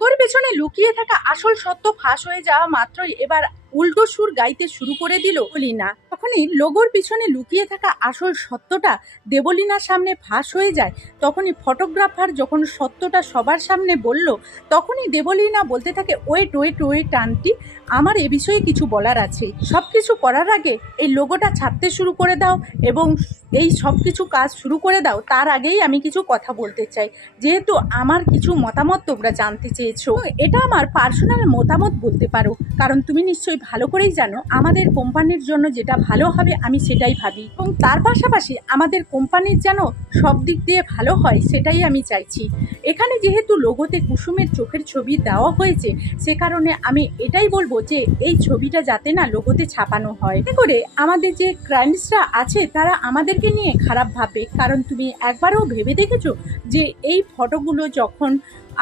লোগোর পেছনে লুকিয়ে থাকা আসল সত্য ফাঁস হয়ে যাওয়া মাত্রই এবার উল্টো সুর গাইতে শুরু করে দিল দেবলিনা। তখনই লোগোর পিছনে লুকিয়ে থাকা আসল সত্যটা দেবলিনার সামনে ফাঁস হয়ে যায়। তখনই ফটোগ্রাফার যখন সত্যটা সবার সামনে বলল, তখনই দেবলিনা বলতে থাকে, ওয়েট ওয়েট ওয়েট আন্টি, আমার এ বিষয়ে কিছু বলার আছে। সব কিছু করার আগে এই লোগোটা ছাপতে শুরু করে দাও এবং এই সব কিছু কাজ শুরু করে দাও। তার আগেই আমি কিছু কথা বলতে চাই। যেহেতু আমার কিছু মতামত তোমরা জানতে চেয়েছো, এটা আমার পার্সোনাল মতামত বলতে পারো, কারণ তুমি নিশ্চয়ই ভালো করেই জানো, আমাদের কোম্পানির জন্য যেটা ভালো হবে আমি সেটাই ভাবি। এবং তার পাশাপাশি আমাদের কোম্পানির যেন সব দিক দিয়ে ভালো হয় সেটাই আমি চাইছি। এখানে যেহেতু লোগোতে কুসুমের চোখের ছবি দেওয়া হয়েছে, সে কারণে আমি এটাই বলব যে এই ছবিটা যাতে না লোগোতে ছাপানো হয়। এতে করে আমাদের যে ক্লায়েন্টসরা আছে, তারা আমাদেরকে নিয়ে খারাপ ভাবে। কারণ তুমি একবারও ভেবে দেখেছ যে এই ফটোগুলো যখন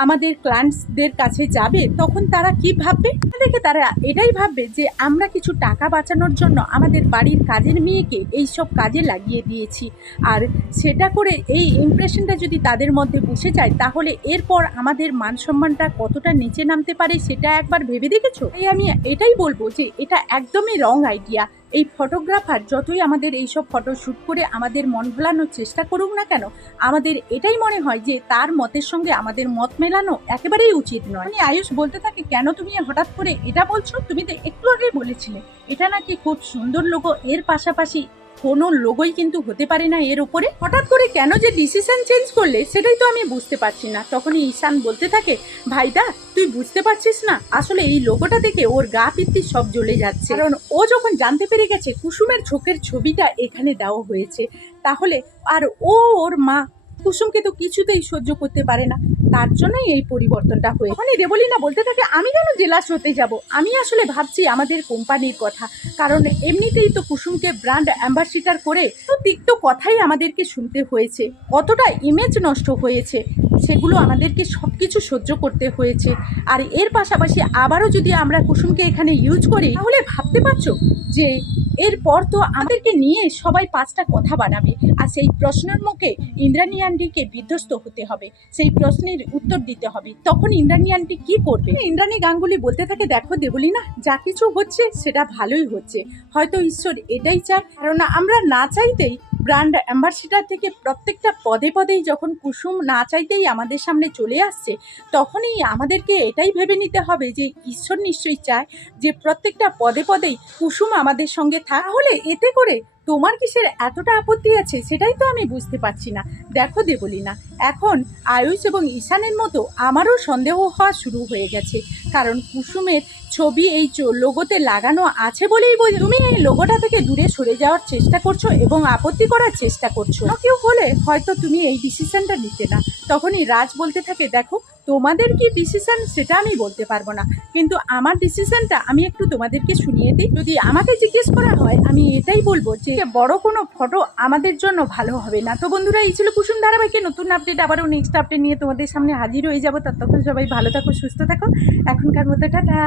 আমাদের ক্লায়েন্টসদের কাছে যাবে, তখন তারা কি ভাববে? দেখে তারা এটাই ভাববে যে আমরা কিছু টাকা বাঁচানোর জন্য আমাদের বাড়ির কাজের মেয়েকে এই সব কাজে লাগিয়ে দিয়েছি। আর সেটা করে এই ইমপ্রেশনটা যদি তাদের মধ্যে বসে যায়, তাহলে এরপর আমাদের মান সম্মানটা কতটা নিচে নামতে পারে, সেটা একবার ভেবে দেখেছ? তাই আমি এটাই বলব যে এটা একদমই রং আইডিয়া এই ফটোগ্রাফার যতই আমাদের এইসব ফটো শ্যুট করে আমাদের মন ভোলানোর চেষ্টা করুক না কেন, আমাদের এটাই মনে হয় যে তার মতের সঙ্গে আমাদের মত মেলানো একেবারেই উচিত নয়। আমি আয়ুষ বলতে থাকে, কেন তুমি হঠাৎ করে এটা বলছো? তুমি তো একটু আগেই বলেছিলে। এটা নাকি খুব সুন্দর লোগো এর পাশাপাশি কোনো লোগোই কিন্তু হতে পারে না এর উপরে। হঠাৎ করে কেন যে ডিসিশন চেঞ্জ করলে সেটাই তো আমি বুঝতে পারছি না। তখনই ঈশান বলতে থাকে, ভাইদা, তুই বুঝতে পারছিস না? আসলে এই লোগোটা দেখে ওর গা পিত্তি সব জ্বলে যাচ্ছে। কারণ ও যখন জানতে পেরে গেছে, কুসুমের চোখের ছবিটা এখানে দেওয়া হয়েছে। তাহলে আর ও ওর মা কুসুমকে তো কিছুতেই সহ্য করতে পারে না। তার জন্যই এই পরিবর্তনটা হয়ে মানে দেবলিনা বলতে থাকে, আমি কেন জেলাস হতে যাব? আমি আসলে ভাবছি আমাদের কোম্পানির কথা। কারণ এমনিতেই তো কুসুমকে ব্র্যান্ড অ্যাম্বাসিডার করে তো তিক্ত কথাই আমাদেরকে শুনতে হয়েছে। কতটা ইমেজ নষ্ট হয়েছে। সেগুলো আমাদেরকে সব কিছু সহ্য করতে হয়েছে। আর এর পাশাপাশি আবারও যদি আমরা কুসুমকে এখানে ইউজ করি, তাহলে ভাবতে পারছ যে এরপর তো আমাদেরকে নিয়ে সবাই পাঁচটা কথা বানাবে। আর সেই প্রশ্নের মুখে ইন্দ্রাণী আন্টিকে বিধ্বস্ত হতে হবে। সেই প্রশ্নের উত্তর দিতে হবে। তখন ইন্দ্রাণী আন্টি কি করবে? ইন্দ্রাণী গাঙ্গুলি বলতে থাকে, দেখো দেবলি না, যা কিছু হচ্ছে সেটা ভালোই হচ্ছে। হয়তো ঈশ্বর এটাই চায়। কারণ আমরা না চাইতেই ব্র্যান্ড অ্যাম্বাসিডার থেকে প্রত্যেকটা পদে পদেই যখন কুসুম না চাইতেই আমাদের সামনে চলে আসছে, তখনই আমাদেরকে এটাই ভেবে নিতে হবে যে ঈশ্বর নিশ্চয়ই চায় যে প্রত্যেকটা পদে পদেই কুসুম আমাদের সঙ্গে থাক। তাহলে এতে করে তোমার কিসের এতটা আপত্তি আছে সেটাই তো আমি বুঝতে পারছি না। দেখো দেবলি না এখন আয়ুষ এবং ঈশানের মতো আমারও সন্দেহ হওয়া শুরু হয়ে গেছে। কারণ কুসুমের ছবি এই লোগোতে লাগানো আছে বলেই তুমি এই লোগোটা থেকে দূরে সরে যাওয়ার চেষ্টা করছ এবং আপত্তি করার চেষ্টা করছ। কেউ হলে হয়তো তুমি এই ডিসিশনটা নিতে না। তখনই রাজ বলতে থাকে, দেখো, তোমাদের কি ডিসিশন সেটা আমি বলতে পারব না। কিন্তু আমার ডিসিশনটা আমি একটু তোমাদেরকে শুনিয়ে দিই। যদি আমাকে জিজ্ঞেস করা হয়, আমি এটাই বলব যে বড় কোনো ফটো আমাদের জন্য ভালো হবে না। তো বন্ধুরা, এই ছিল কুসুম ধারাবাহিকের নতুন আপডেট আবারও নেক্সট আপডেট নিয়ে তোমাদের সামনে হাজির হয়ে যাব। ততক্ষণ সবাই ভালো থাকো, সুস্থ থাকো। এখনকার মতো, টাটা।